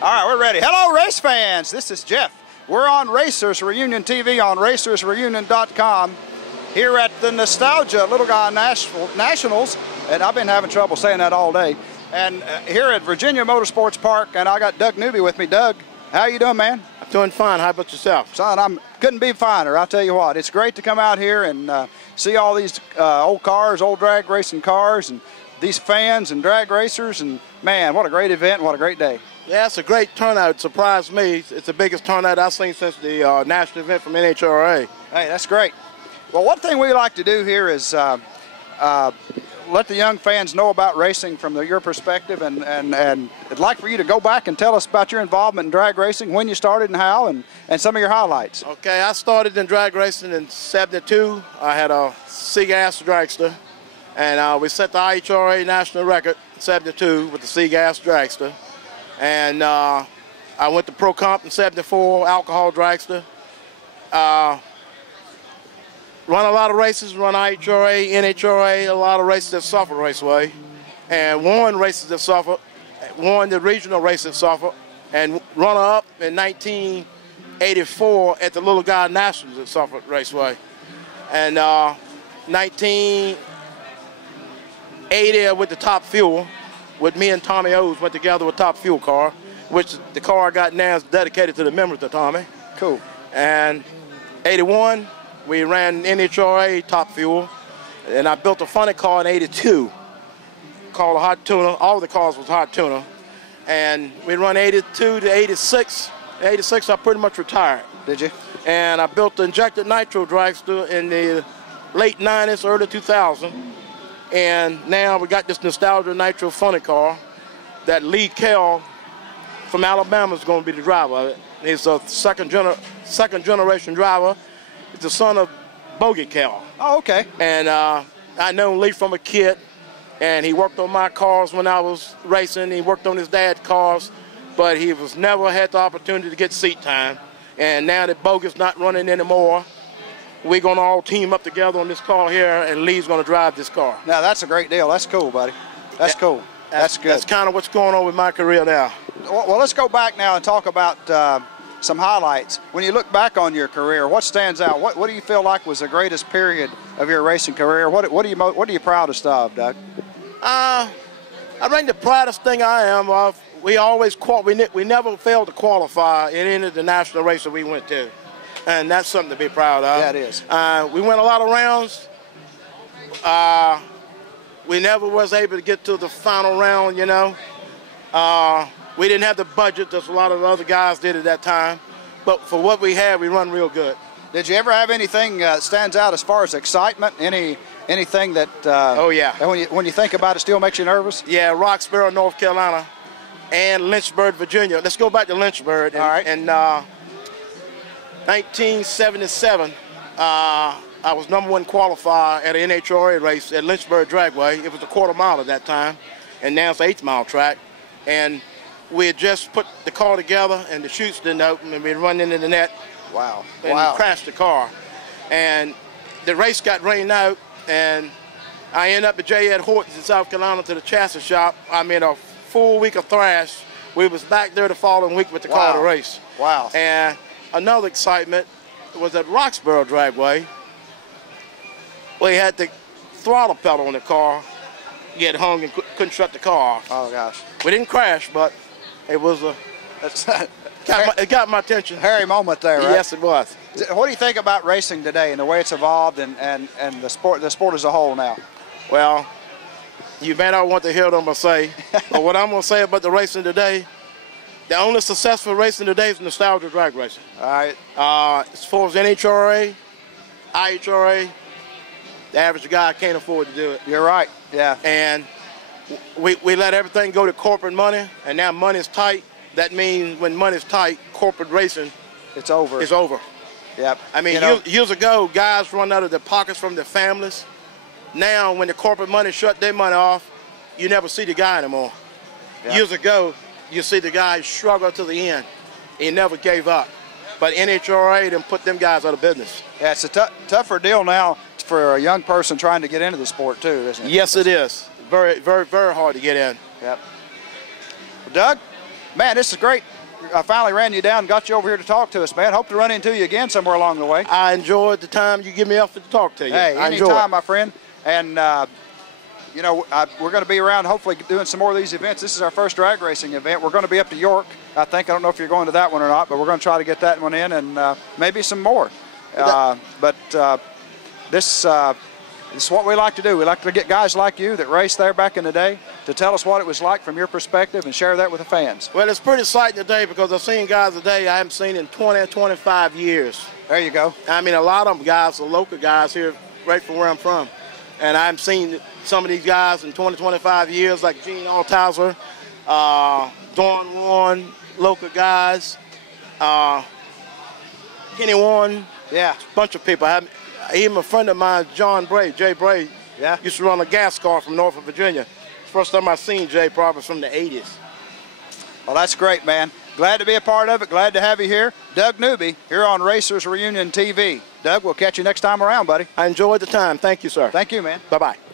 All right, we're ready. Hello, race fans. This is Jeff. We're on Racers Reunion TV on racersreunion.com here at the Nostalgia Little Guy Nationals, and I've been having trouble saying that all day. And here at Virginia Motorsports Park, and I got Doug Newby with me. Doug, how you doing, man? I'm doing fine. How about yourself? Son, couldn't be finer. I'll tell you what. It's great to come out here and see all these old cars, old drag racing cars, and these fans and drag racers. And man, what a great event! What a great day. Yeah, it's a great turnout. It surprised me. It's the biggest turnout I've seen since the national event from NHRA. Hey, that's great. Well, one thing we like to do here is let the young fans know about racing from your perspective, and I'd like for you to go back and tell us about your involvement in drag racing, when you started and how, and some of your highlights. Okay, I started in drag racing in '72. I had a C-Gas dragster, and we set the IHRA national record in '72 with the C-Gas dragster. And I went to Pro Comp in '74, alcohol dragster. Run a lot of races, run IHRA, NHRA, a lot of races at Suffolk Raceway. And won races at Suffolk, won the regional race at Suffolk, and runner-up in 1984 at the Little Guy Nationals at Suffolk Raceway. And 1980 I went to Top Fuel with me and Tommy O's went together with Top Fuel car, which the car I got now is dedicated to the members of Tommy. Cool. And 81, we ran NHRA Top Fuel, and I built a funny car in '82 called a Hot Tuna. All the cars was Hot Tuna. And we run '82 to '86. In '86, I pretty much retired. Did you? And I built the injected nitro dragster in the late '90s, early 2000. And now we got this Nostalgia Nitro funny car that Lee Kell from Alabama is going to be the driver of it. He's a second generation driver. He's the son of Bogey Kell. Oh, okay. And I know Lee from a kid, and he worked on my cars when I was racing. He worked on his dad's cars, but he was never had the opportunity to get seat time. And now that Bogey's not running anymore, we're going to all team up together on this car here, and Lee's going to drive this car. Now, that's a great deal. That's cool, buddy. That's cool. That's good. That's kind of what's going on with my career now. Well, let's go back now and talk about some highlights. When you look back on your career, what stands out? What do you feel like was the greatest period of your racing career? What are you proudest of, Doug? I think the proudest thing I am of, we never failed to qualify in any of the national races we went to. And that's something to be proud of. Yeah, it is. We went a lot of rounds. We never was able to get to the final round, you know. We didn't have the budget that a lot of the other guys did at that time. But for what we had, we run real good. Did you ever have anything stands out as far as excitement? Anything that oh, yeah. When you think about it still makes you nervous? Yeah, Roxborough, North Carolina, and Lynchburg, Virginia. Let's go back to Lynchburg. All right. And 1977, I was #1 qualifier at an NHRA race at Lynchburg Dragway. It was a quarter mile at that time, and now it's an 8-mile track. And we had just put the car together, and the chutes didn't open, and we run into the net. Wow. And crashed the car. And the race got rained out, and I ended up at J. Ed Horton's in South Carolina to the chassis shop. I mean, a full week of thrash. We was back there the following week with the car to race. Wow. And another excitement was at Roxborough Dragway. We had the throttle pedal on the car get hung and couldn't shut the car off. Oh, gosh. We didn't crash, but it was it got my attention. Hairy moment there, right? Yes, it was. What do you think about racing today and the way it's evolved and the sport as a whole now? Well, you may not want to hear what I'm going to say, but what I'm going to say about the racing today, the only successful racing today is nostalgia drag racing. All right. As far as NHRA, IHRA, the average guy can't afford to do it. You're right, yeah. And we let everything go to corporate money, and now money's tight. That means when money's tight, corporate racing, it's over. It's over. Yep. I mean, you know, years ago, guys run out of their pockets from their families. Now, when the corporate money shut their money off, you never see the guy anymore. Yep. Years ago, you see the guy struggle to the end. He never gave up. But NHRA done put them guys out of business. Yeah, it's a tougher deal now for a young person trying to get into the sport too, isn't it? Yes, it is. Very, very, very hard to get in. Yep. Well, Doug, Man, this is great. I finally ran you down and got you over here to talk to us, man. Hope to run into you again somewhere along the way. I enjoyed the time you give me up to talk to you. Hey, anytime, my friend. And, you know, we're going to be around hopefully doing some more of these events. This is our first drag racing event. We're going to be up to York, I think. I don't know if you're going to that one or not, but we're going to try to get that one in and maybe some more. This is what we like to do. We like to get guys like you that raced there back in the day to tell us what it was like from your perspective and share that with the fans. Well, it's pretty exciting today because I've seen guys today I haven't seen in 20 or 25 years. There you go. I mean, a lot of them guys are local guys here right from where I'm from. And I haven't seen some of these guys in 20, 25 years, like Gene Altauser, Dawn Warren, local guys, Kenny Warren. Yeah. A bunch of people. Even a friend of mine, John Bray, Jay Bray, used to run a gas car from Norfolk, Virginia. First time I seen Jay probably from the 80s. Well, that's great, man. Glad to be a part of it. Glad to have you here. Doug Newby here on Racers Reunion TV. Doug, we'll catch you next time around, buddy. I enjoyed the time. Thank you, sir. Thank you, man. Bye-bye.